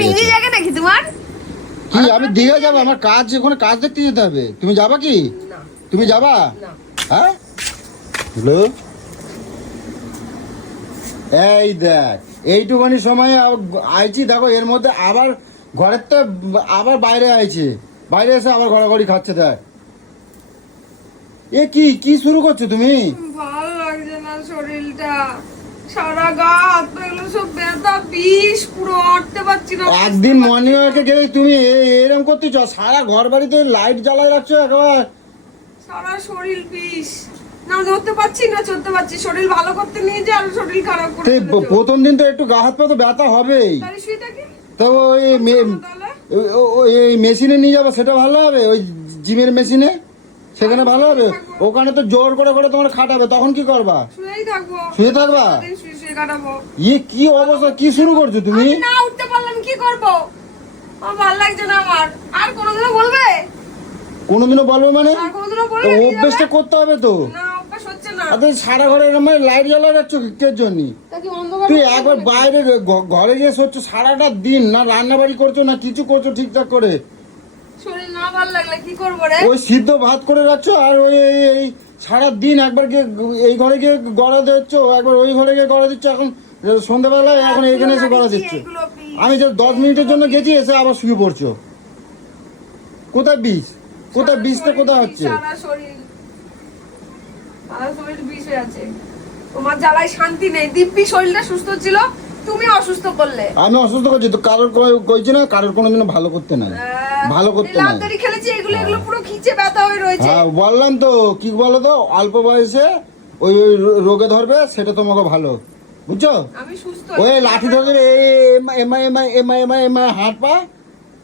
Picnic নাকি তোমার? কি আমি দীঘা যাব? আমার কাজ ওখানে কাজ দেখতে যেতে হবে। তুমি যাবা কি? তুমি যাবা? হ্যাঁ? হ্যালো? এই দেখ এইটুখানি সময় আইছি দেখো এর মধ্যে আবার ঘরের তো আবার বাইরে আইছি। বাইরে এসে আবার ঘোরাঘুরি খাচ্ছে দেখ। এ কি কি শুরু করছ তুমি? ভালো লাগছে না শরীরটা। সারা গা হাত সব ব্যথা বিষ পুরো আটতে পারছি না। একদিন মর্নিং ওয়ার্কে গেলে তুমি এ- এরম করতেছ সারা ঘর বাড়িতে লাইট জ্বালায় রাখছো একেবারে? সারা শরীর বিষ। না ধরতে পারছি না চলতে পারছি। শরীর ভালো করতে নিয়ে যা আর শরীর খারাপ করে প্রথম দিন তো একটু গা হাত পা তো ব্যথা হবেই। তাহলে তো ওই মে- তাহলে। ও- ও- ও- এই মেশিনে নিয়ে যাব সেটা ভালো হবে? ওই জিমের মেশিনে? সেখানে ভালো হবে। ওখানে তো জোর করে করে তোমার খাটাবে তখন কি করবা? শুয়ে থাকবা? ইয়ে কি অবস্থা? কি শুরু করছ তুমি? না উঠতে পারলাম কি করব? আমার ভালো লাগছে না আমার। আর কোনোদিনও বলবে? কোনোদিনও বলবে মানে? তো অভ্যেসটা করতে হবে তো। আর সারা ঘরে এরম লাইট রাখছো জন্য? তুই একবার বাইরে ঘরে গিয়ে সারাটা দিন না রান্না বাড়ি করছ না কিছু করছ ঠিকঠাক করে। শরীর না ভালো লাগলে কি করব রে? ওই সিদ্ধ ভাত করে রাখছো আর ওই এই- সারা দিন একবার গিয়ে এই ঘরে গিয়ে গড়া দিচ্ছ একবার ওই ঘরে গিয়ে গড়া দিচ্ছ এখন সন্ধ্যাবেলায় এখন এখানে এসে গড়া দিচ্ছ। আমি যে দশ মিনিটের জন্য গেছি এসে আবার শুয়ে পড়ছো। কোথায় বীজ কোথায় বীজটা কোথায় হচ্ছে? তোমার জ্বালায় শান্তি নেই। দিব্যি শরীরটা সুস্থ ছিল তুমি অসুস্থ করলে। আমি অসুস্থ করছি তো কারোর কই- কইছি না কারোর কোনোদিনও ভালো করতে নাই। ভালো করতে নাই। লাভদারি খেলেছি এগুলো এগুলো পুরো খিচে ব্যথা হয়ে রয়েছে। হ্যাঁ বললাম তো কি বলো তো অল্প বয়সে ওই ওই রোগে ধরবে সেটা তোমাকে ভালো। বুঝছ? আমি সুস্থ ওই লাঠি ধরে এমা এমা এমা এমা এমা হাঁট পা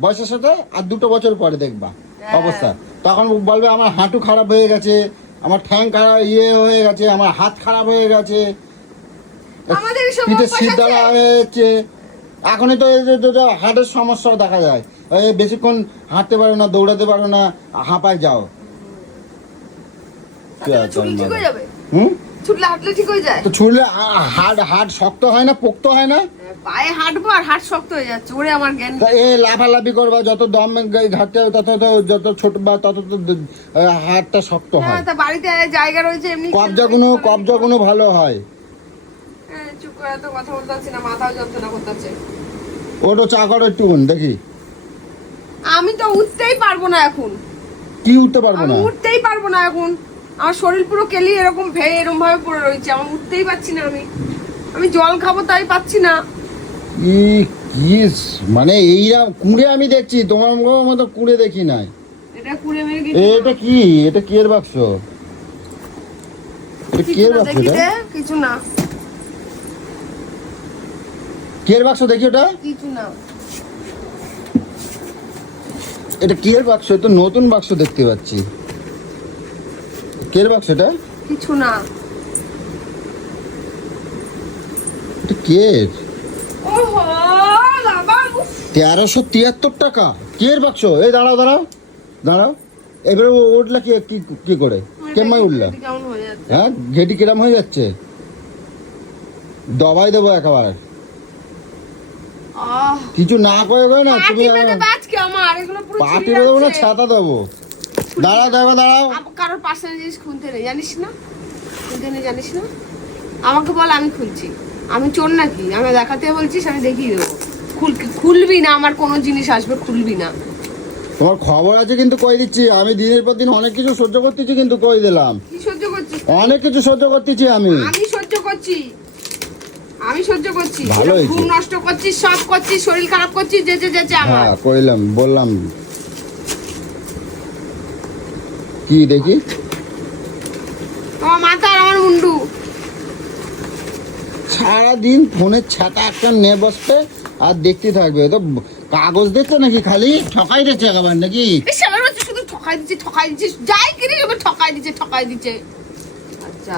বয়সের সাথে আর দুটো বছর পরে দেখবা হ্যাঁ। অবস্থা। তখন বলবে আমার হাঁটু খারাপ হয়ে গেছে আমার ঠ্যাং খারাপ ইয়ে হয়ে গেছে আমার হাত খারাপ হয়ে গেছে পিঠে শীত দ্বারা এখনই তো হার্টের সমস্যাও দেখা যায়। বেশিক্ষণ হাঁটতে পারো না দৌড়াতে পারো না হাঁপায় যাও। হুম? ছুটলে হাঁটলে ঠিক হয়ে যায়। তো ছুড়লে হাড় হাড় শক্ত হয় না পোক্ত হয় না? পায়ে হাঁটবো আর হাট শক্ত হয়ে যাচ্ছে ওরে আমার জ্ঞান। এ লাফালাফি করবা যত দম গাই ঘাটতে হবে তত তো যত ছোট বা তত তো হাড়টা শক্ত হ্যাঁ হয়। তা বাড়িতে জায়গা রয়েছে এমনি কবজাগুলো কবজাগুলো ভালো হ্যাঁ, চুপ করে এত কথা বলতে পারছি না মাথাও যন্ত্রণা করতেছে ওটা চা করো একটু দেখি। আমি তো উঠতেই পারব না এখন। কি উঠতে পারব না? উঠতেই পারব না এখন। আমার শরীর পুরো কেলি এরকম ভেয়ে এরকম ভাবে পড়ে রয়েছে আমি উঠতেই পারছি না আমি। আমি জল খাব তাই পাচ্ছি না। কি কি মানে এইরা কুড়ে আমি দেখছি তোমার মতো কুড়ে দেখি নাই। এটা কুড়ে মেরে এটা কি? এটা কি এর বাক্স? এটা কি এর বাক্স কিছু না। কি এর বাক্স দেখি ওটা? কিছু না এটা কি এর বাক্স? এটা নতুন বাক্স দেখতে পাচ্ছি। কি এর বাক্স এটা? কিছু না। এটা কে এর ওহো বাবা উফ, তেরোশো তিয়াত্তর টাকা। কি এর বাক্স? এই দাঁড়াও দাঁড়াও দাঁড়াও। এবারে ও উঠলা কি কি করে? কেমন উঠলা হয়ে ঘেটি কিরাম হয়ে যাচ্ছে। দবাই দেবো একেবারে। কিছু না করে গো না তুমি পাটি দেবো না। ছাতা দেবো। দাঁড়াও দাঁড়াও দাঁড়াও। কারোর পার্সোনাল জিনিস খুলতে নেই জানিস না? খুলতে নেই জানিস না? আমাকে বল আমি খুলছি। আমি চোর নাকি? আমি দেখাতে বলছিস আমি দেখিয়ে দেবো। খুল খুলবি না আমার কোনো জিনিস আসবে খুলবি না। তোমার খবর আছে কিন্তু কই দিচ্ছি? আমি দিনের পর দিন অনেক কিছু সহ্য করতেছি কিন্তু কই দিলাম? কি সহ্য করছিস? অনেক কিছু সহ্য করতেছি আমি। আমি সহ্য করছি। আমি সহ্য করছি। ভালো হয়েছে। ঘুম নষ্ট করছিস সব করছিস শরীর খারাপ করছিস যেচে যেচে আমার। হ্যাঁ কইলাম বললাম। কি দেখি? আমার মাথা আর আমার মুন্ডু। সারাদিন ফোনের ছাতা একটা নিয়ে বসবে আর দেখতে থাকবে। তো কাগজ দেখছ নাকি খালি? ঠকাই দিচ্ছে একেবারে নাকি? এই হচ্ছে শুধু ঠকাই দিচ্ছে ঠকাই দিচ্ছে যাই কিনি এবার ঠকাই দিচ্ছে ঠকাই দিচ্ছে। আচ্ছা।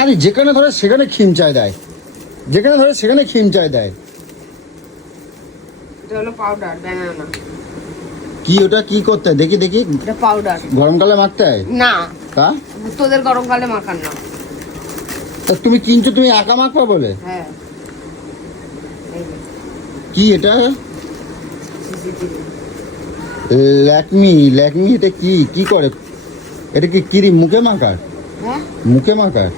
আরে যেখানে ধরে সেখানে খিমচায় দেয়। যেখানে ধরে সেখানে খিমচায় দেয়। পাউডার ব্যানানা কি ওটা কি করতে হয়? দেখি দেখি। এটা পাউডার গরমকালে মাখতে হয়? না। তা? তোদের গরমকালে মাখান না। তা তুমি কিনছো তুমি একা মাখবা বলে? হ্যাঁ। কি এটা? ল্যাকমি ল্যাকমি এটা কি? কি করে? এটা কি কিরি মুখে মাখার? হ্যাঁ? মুখে মাখার?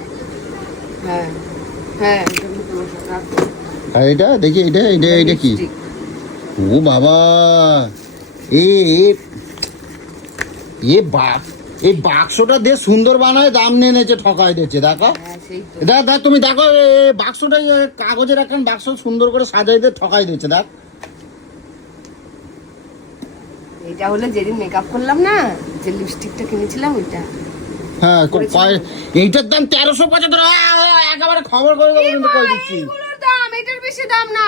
হ্যাঁ হ্যাঁ। আর এটা? দেখি এটা এটা এটা কি। ও বাবা! এ এ- এ এই বাক্সটা দিয়ে সুন্দর বানায় দাম নিয়ে নেছে ঠকাই দিচ্ছে দেখো। হ্যাঁ দেখ দেখ তুমি দেখো বাক্সটা কাগজের একখান বাক্স সুন্দর করে সাজাই দিয়ে ঠকাই দিচ্ছে দেখ। এটা হলো যেদিন মেকআপ করলাম না যে লিপস্টিকটা কিনেছিলাম ওইটা। হ্যাঁ ক- করেছিল। কয়- এইটার দাম তেরোশো পঁচাত্তর। আ, আ, একেবারে খবর করে দেবো কিন্তু দিচ্ছি। দাম এটার বেশি দাম না।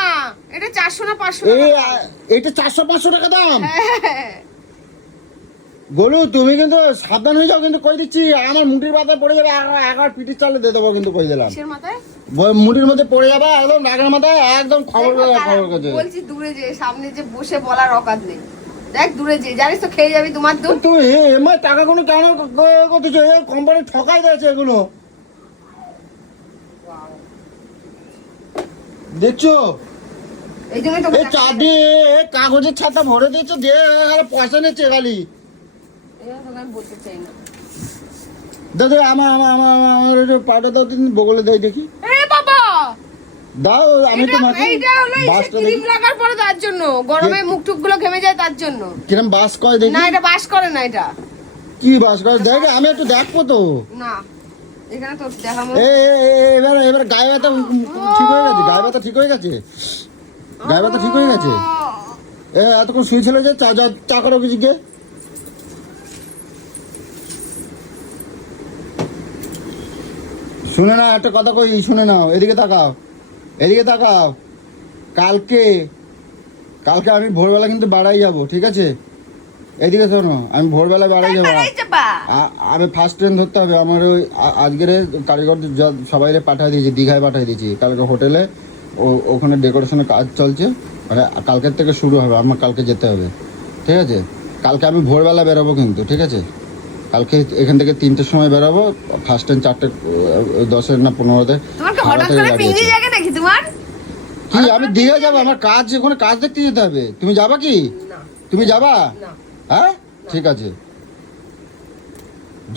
এটা চারশো না পাঁচশো এই টাকা আ, এইটা চারশো পাঁচশো টাকা দাম। হ্যাঁ। গোলু তুমি কিন্তু সাবধান হয়ে যাও কিন্তু কই দিচ্ছি। আমার মুটির পাতায় পড়ে যাবে একবার পিটির চালে দিয়ে দেবো কিন্তু কই দিলাম। মুটির মধ্যে পড়ে যাবে একদম নাগের মাথায় একদম খবর খবর করছে বলছি দূরে যে সামনে যে বসে বলার অকাত নেই। দেখ দূরে যে জানিস তো খেয়ে যাবি তোমার দুধ তুমি এমআই টাকা কোনো কেন করতেছো এ কোম্পানি ঠকাই দিয়েছে এগুলো দেখছ এই এই কাগজের ছাতা ভরে দিয়েছ দিয়ে আর পয়সা নিচ্ছে খালি জন্য বলতে চাই না দাদা আমার আমার আমার আমার দাও তুমি বগলে দেয় দেখি দাও আমি তোমাকে বাসটা ক্রিম লাগার পরে তার জন্য। গরমে মুখ টুকগুলো ঘেমে যায় তার জন্য। কিরম বাস কয় দেখি? না এটা বাস করে না এটা। কি বাস কয় দেখ আমি একটু দেখব তো। না এখানে তো দেখাবো। এবার এবার গায়ে ব্যথা ঠিক হয়ে গেছে গায়ে ব্যথা ঠিক হয়ে গেছে? গায়ে ব্যথা ঠিক হয়ে গেছে? এ এতক্ষণ শুয়েছিল যে চা চা চা করো কিছু গিয়ে শুনে না একটা কথা কই শুনে নাও এদিকে তাকাও। এদিকে তাকাও। কালকে কালকে আমি ভোরবেলা কিন্তু বাড়াই যাব ঠিক আছে? এদিকে শোনো আমি ভোরবেলা বাড়াই যাব। এই আমি ফার্স্ট ট্রেন ধরতে হবে আমার ওই আজকের কারিগর সবাই পাঠিয়ে দিয়েছি দীঘায় পাঠিয়ে দিয়েছি। কালকে হোটেলে ও- ওখানে ডেকোরেশনের কাজ চলছে মানে কালকের থেকে শুরু হবে আমার কালকে যেতে হবে। ঠিক আছে? কালকে আমি ভোরবেলা বেরোবো কিন্তু ঠিক আছে? কালকে এখান থেকে তিনটের সময় বেরোবো ফার্স্ট ট্রেন চারটে দশের না পনেরোতে হাওড়া থেকে গাড়ি তোমার? কি আমি দীঘা যাব? আমার কাজ ওখানে কাজ দেখতে যেতে হবে। তুমি যাবা কি? না। তুমি যাবা? না। হ্যাঁ? ঠিক আছে।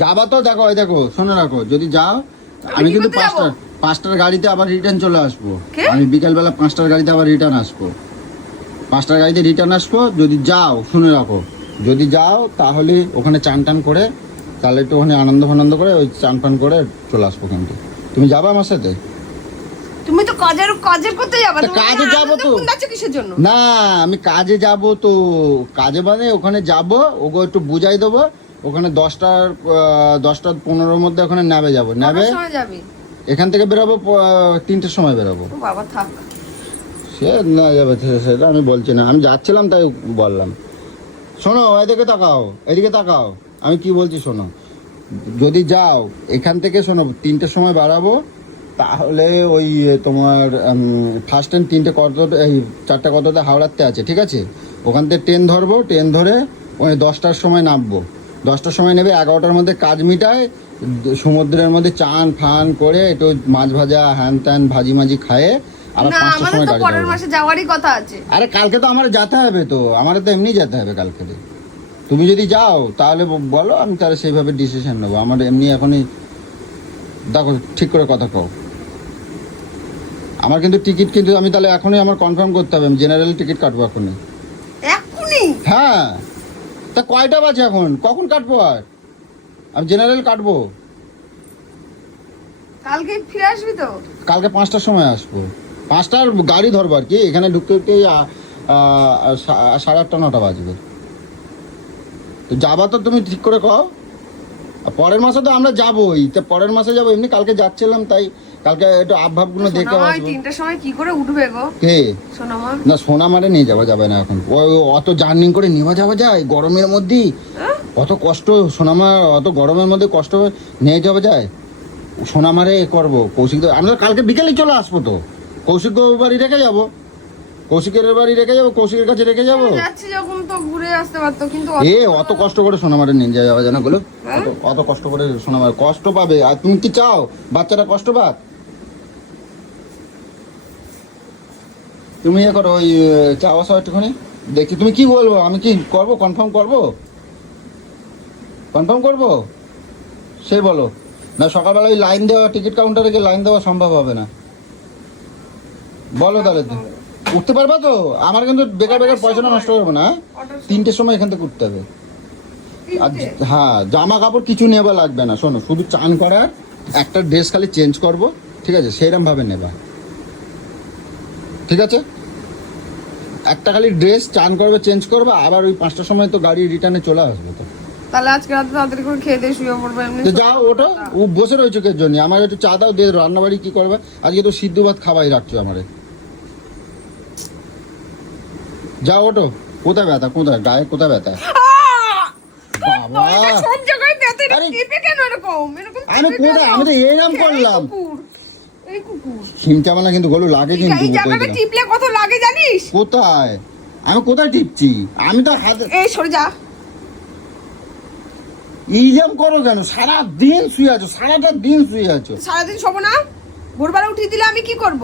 যাবা তো দেখো এই দেখো শোনো রাখো যদি যাও আমি কিন্তু করতে যাব? পাঁচটা পাঁচটার গাড়িতে আবার রিটার্ন চলে আসব। আমি বিকেলবেলা পাঁচটার গাড়িতে আবার রিটার্ন আসব। পাঁচটার গাড়িতে রিটার্ন আসব যদি যাও শুনে রাখো। যদি যাও তাহলে ওখানে চান টান করে তাহলে একটু ওখানে আনন্দ ফানন্দ করে ওই চান পান করে চলে আসব কিন্তু। তুমি যাবা আমার সাথে? তুমি তো কাজের কাজের করতে যাবে কাজে যাব তো। কিসের জন্য? না আমি কাজে যাব তো। কাজে মানে ওখানে যাব ওকে একটু বুঝাই দেবো। ওখানে দশটার দশটা পনেরোর মধ্যে ওখানে নেবে যাব। নেবে এখান থেকে বেরোবো তিনটের সময় বেরোবো। বাবা থাক। সে না যাবে সেটা আমি বলছি না। আমি যাচ্ছিলাম তাই বললাম। শোনো এদিকে তাকাও এদিকে তাকাও। আমি কি বলছি শোনো। যদি যাও এখান থেকে শোনো তিনটের সময় বাড়াবো। তাহলে ওই তোমার ফার্স্ট ট্রেন তিনটে কত এই চারটে কততে হাওড়াতে আছে ঠিক আছে? ওখান থেকে ট্রেন ধরবো ট্রেন ধরে ওই দশটার সময় নামবো। দশটার সময় নেবে এগারোটার মধ্যে কাজ মিটায় সমুদ্রের মধ্যে চান ফান করে একটু মাছ ভাজা হ্যান ত্যান ভাজি মাজি খায়ে আবার পাঁচটার সময় গাড়ি পরের মাসে যাওয়ারই কথা আছে। আরে কালকে তো আমার যেতে হবে তো আমার তো এমনি যেতে হবে কালকে। তুমি যদি যাও তাহলে বলো আমি তাহলে সেইভাবে ডিসিশন নেব। আমার এমনি এখনই দেখো ঠিক করে কথা কও। আমার কিন্তু টিকিট কিন্তু আমি তাহলে এখনই আমার কনফার্ম করতে হবে আমি জেনারেল টিকিট কাটবো এখনই। এক্ষুনি হ্যাঁ। তা কয়টা বাজে এখন? কখন কাটবো আর? আমি জেনারেল কাটবো। কালকে ফিরে আসবি তো? কালকে পাঁচটার সময় আসব। পাঁচটার গাড়ি ধরবো আর কি এখানে ঢুকতে ঢুকতে সাড়ে আটটা নটা বাজবে। তো যাবা তো তুমি ঠিক করে কও। পরের মাসে তো আমরা যাবোই তা পরের মাসে যাব এমনি কালকে যাচ্ছিলাম তাই কালকে একটু আবভাবগুলো দেখে আসব। তিনটার সময় কি করে উঠবে গো? কে? সোনামা না সোনা মারে নিয়ে যাওয়া যাবে না এখন। ওই অত জার্নিং করে নেওয়া যাওয়া যায়? গরমের মধ্যেই? হ্যাঁ? অত কষ্ট সোনামা অত গরমের মধ্যে কষ্ট নিয়ে যাওয়া যায়? সোনামারে এ করব কৌশিক আমরা কালকে বিকেলে চলে আসব তো। কৌশিক বাড়ি রেখে যাব। কৌশিকের বাড়ি রেখে যাব কৌশিকের কাছে রেখে যাব। যাচ্ছি যখন তো ঘুরে আসতে পারতো কিন্তু এ অত কষ্ট করে সোনামারে নিয়ে যাওয়া যায় না গুলো হ্যাঁ? অত- অত কষ্ট করে সোনামারে কষ্ট পাবে। আর তুমি কি চাও? বাচ্চারা কষ্ট পাক? তুমি এ করো ওই চা বসাও একটুখানি। দেখি তুমি কি বলব? আমি কি করব? কনফার্ম করব? কনফার্ম করব? সে বলো। না সকালবেলা ওই লাইন দেওয়া টিকিট কাউন্টারে গিয়ে লাইন দেওয়া সম্ভব হবে না। বলো তাহলে। উঠতে পারবা তো? আমার কিন্তু বেকার বেকার পয়সাটা নষ্ট করব না হ্যাঁ? তিনটের সময় এখান থেকে উঠতে হবে। আর হ্যাঁ জামা কাপড় কিছু নেবা লাগবে না। শোনো শুধু চান করার একটা ড্রেস খালি চেঞ্জ করব ঠিক আছে? সেইরকম ভাবে নেবা। ঠিক আছে? একটা খালি ড্রেস চান করবে চেঞ্জ করবে আবার ওই পাঁচটার সময় তো গাড়ি রিটার্নে চলে আসবে তো। তাহলে আজকে রাতে তাড়াতাড়ি করে খেয়ে দিয়ে শুয়ে পড়ব এমনি তো যাও ওটো ও বসে রয়েছে কের জন্য। আমার একটু চা দাও দিয়ে কি করবে? আজকে তো সিদ্ধ ভাত খাওয়াই রাখছো আমারে। যাও ওটো কোথায় ব্যথা? কোথায়? গায়ে কোথায় ব্যথা? বাবা! আমি কোথায়? আমি তো এরম করলাম। এই কিন্তু গলু লাগে কিন্তু এই টিপলে কত লাগে জানিস? কোথায়? আমি কোথায় টিপছি? আমি তো হাতে এই সরে যা। ইজাম করো কেন? সারা দিন শুয়ে আছো সারাটা দিন শুয়ে আছো। সারাদিন শোবো না? ভোরবেলা উঠিয়ে দিলে আমি কি করব?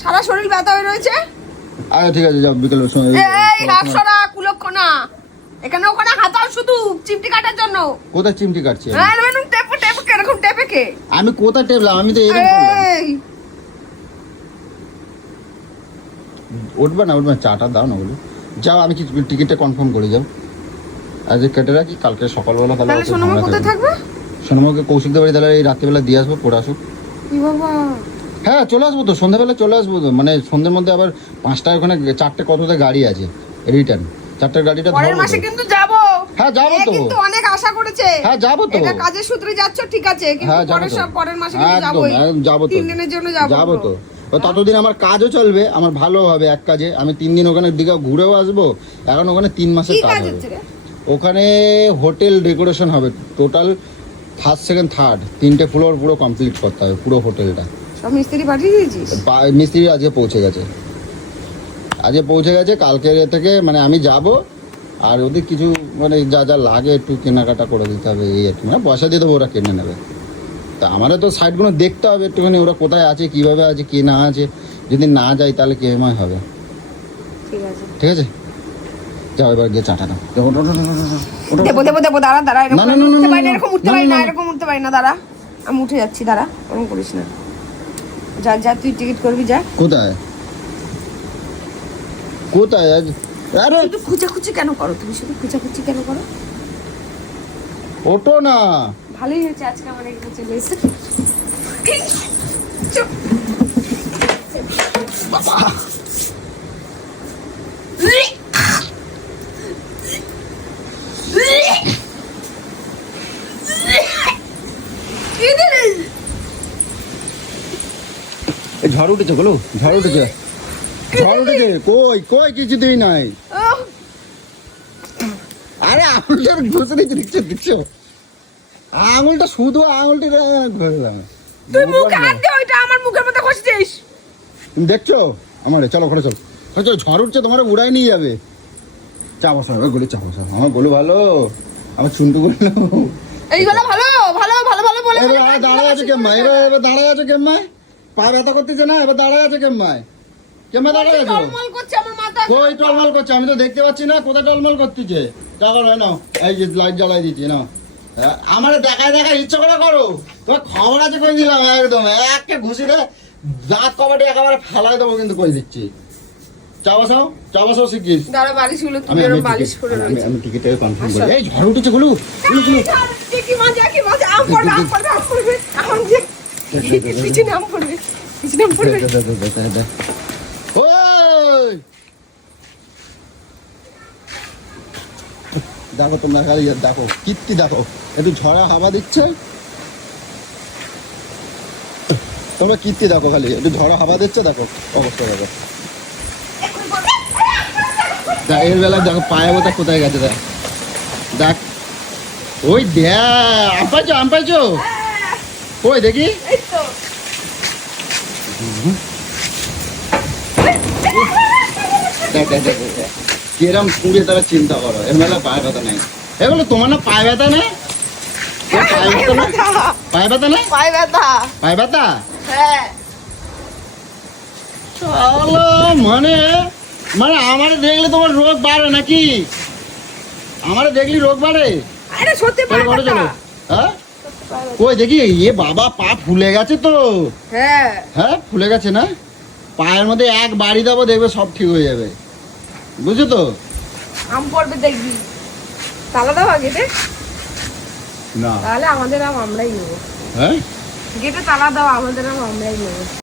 সারা শরীর ব্যথা হয়ে রয়েছে? আচ্ছা ঠিক আছে যাও বিকেলের সময় এই কুলক্ষণা। এখানে ওখানে হাতাও শুধু চিমটি কাটার জন্য। কোথায় চিমটি কাটছি? হ্যাঁ টেপে এরকম টেপে কে? আমি কোথায় টেপলাম? আমি তো এরকম উঠবে না উঠবে না, চাটা দাও না বলি। যাও আমি কি টিকিটটা কনফার্ম করে যাও। আজকে কেটে রাখি কালকে সকালবেলা তাহলে সোনামা কোথায় থাকবে সোনামাকে কৌশিকদের বাড়ি তাহলে এই রাত্রিবেলা দিয়ে আসব পড়ে আসুক। বাবা? হ্যাঁ চলে আসব তো সন্ধ্যাবেলা চলে আসব তো। মানে সন্ধ্যের মধ্যে আবার পাঁচটায় ওখানে চারটে কততে গাড়ি আছে রিটার্ন চারটের গাড়িটা পরের মাসে কিন্তু হ্যাঁ, যাব তো। কিন্তু অনেক আশা করেছে। হ্যাঁ, যাব তো। এটা কাজের সূত্রে যাচ্ছ ঠিক আছে কিন্তু হ্যাঁ পরের সব পরের মাসে কিন্তু যাবোই। যাব তো। তিন দিনের জন্য যাব যাব তো। ততদিন আমার কাজও চলবে আমার ভালো হবে এক কাজে। আমি তিন দিন ওখানে দিঘা ঘুরেও আসব এখন ওখানে তিন মাসের কাজ কাজ হবে। ওখানে হোটেল ডেকোরেশন হবে টোটাল ফার্স্ট সেকেন্ড থার্ড তিনটে ফ্লোর পুরো কমপ্লিট করতে হবে পুরো হোটেলটা। সব মিস্ত্রি পাঠিয়ে দিয়েছিস? মিস্ত্রি আজকে পৌঁছে গেছে। আজকে পৌঁছে গেছে কালকে থেকে মানে আমি যাব আর ওদের কিছু মানে যা যা লাগে একটু কেনাকাটা করে দিতে হবে এই একটু মানে পয়সা দিয়ে দেবো ওরা কিনে নেবে তা আমারও তো সাইডগুলো দেখতে হবে একটুখানি ওরা কোথায় আছে কীভাবে আছে কি না আছে যদি না যাই তাহলে কে কেমন হবে ঠিক আছে ঠিক আছে যাও এবার গিয়ে চাটা দাও। দেবো দেবো দেবো দাঁড়া দাঁড়া এরকম না, না, আমি না, উঠতে পারি না না, এরকম উঠতে পারি না, না না। এরকম উঠতে পারি না দাঁড়া আমি উঠে যাচ্ছি দাঁড়া ওরকম করিস না যা যা তুই টিকিট করবি যা কোথায় কোথায় আজ আরে। শুধু খুচাখুচি কেন করো? তুমি শুধু খুচাখুচি কেন করো? ওঠো না। ভালোই হয়েছে আজকে আমার এখানে চলে এসে। এই ঝড় উঠেছে বলো ঝড় উঠেছে। উঠেছে? কই কই কিছুতেই নাই? ওহ, আরে আঙুলটা ঘষে দিচ্ছি দেখছ দেখছ? আঙুলটা শুধু আঙুলটা ঘষলাম। তুই মুখে হাত দে ওইটা আমার মুখের মধ্যে ঘষছিস। তুমি দেখছ? আমারে চলো ঘরে চলো। ঘরে চলো ঝড় উঠছে তোমার উড়াই নিয়ে যাবে। চা বসা ওই গলি চা বসা আমার গলু ভালো আমার চুন্টু গুলো এইগুলো ভালো ভালো ভালো ভালো বলে দাঁড়ায় আছে কেম্মা এবার এবার দাঁড়ায় আছে কেম্মায়? পা ব্যথা করতেছে না? এবার দাঁড়ায় আছে কেম্মায়? দাঁড়ায় আছো করছে কই টলমল করছে? আমি তো দেখতে পাচ্ছি না কোথায় টলমল করতেছে? টাকা নয় নাও এই যে লাইট জ্বালাই দিচ্ছি নাও। আমার দেখায় দেখায় ইচ্ছা করে করো। তোমার খবর আছে কই দিলাম? একদম একে ঘুষি রে দাঁত কবাটি একেবারে ফেলাই দেবো কিন্তু কই দিচ্ছি। চা বসাও চা বসাও শিখিস দাঁড়া বালিশগুলো এরকম বালিশ করে রয়েছে। আমি টিকিটে কনফার্ম আচ্ছা। করি। এই ঝড় উঠেছে গুলু গুলু গুলু কি মজা কি মজা। আম পড়বে আম পড়বে আম পড়বে। আম যে পিছনে আম পড়বে পিছনে আম পড়বে দে, দে, দে, দে, দে, দে। ওই দেখো তোমরা খালি দেখো কীর্তি দেখো। একটু ঝড়া হাওয়া দিচ্ছে। তোমরা কীর্তি দেখো খালি একটু ঝড়া হাওয়া দিচ্ছে দেখো অবস্থা দেখো। এর বেলায় দেখো পায়ে বোতা কোথায় গেছে দেখ। দেখ। ওই দেখ আম পাইছো আম পাইছো? দেখি দেখ, দেখ, দেখ, কিরম পুড়ে তারা চিন্তা করো? এর মেলা পায়ে ব্যথা নাই। এগুলো তোমার না পায়ে ব্যথা নেই? পায়ে ব্যথা নেই? পায়ে ব্যথা পায়ে ব্যথা। হ্যাঁ। মানে মানে আমারে দেখলে তোমার রোগ বাড়ে নাকি? আমারে দেখলি রোগ বাড়ে? আরে সত্যি পায়। হ্যাঁ। কই দেখি এ বাবা পা ফুলে গেছে তো। হ্যাঁ। হ্যাঁ ফুলে গেছে না? পায়ের মধ্যে এক বাড়ি দেবো দেখবে সব ঠিক হয়ে যাবে। বুঝছ তো? আম পড়বে দেখবি। তালা দাও গেটে না। তাহলে আমাদের আম আমরাই নেব। হ্যাঁ? গেটে তালা দাও আমাদের আম আমরাই নেব।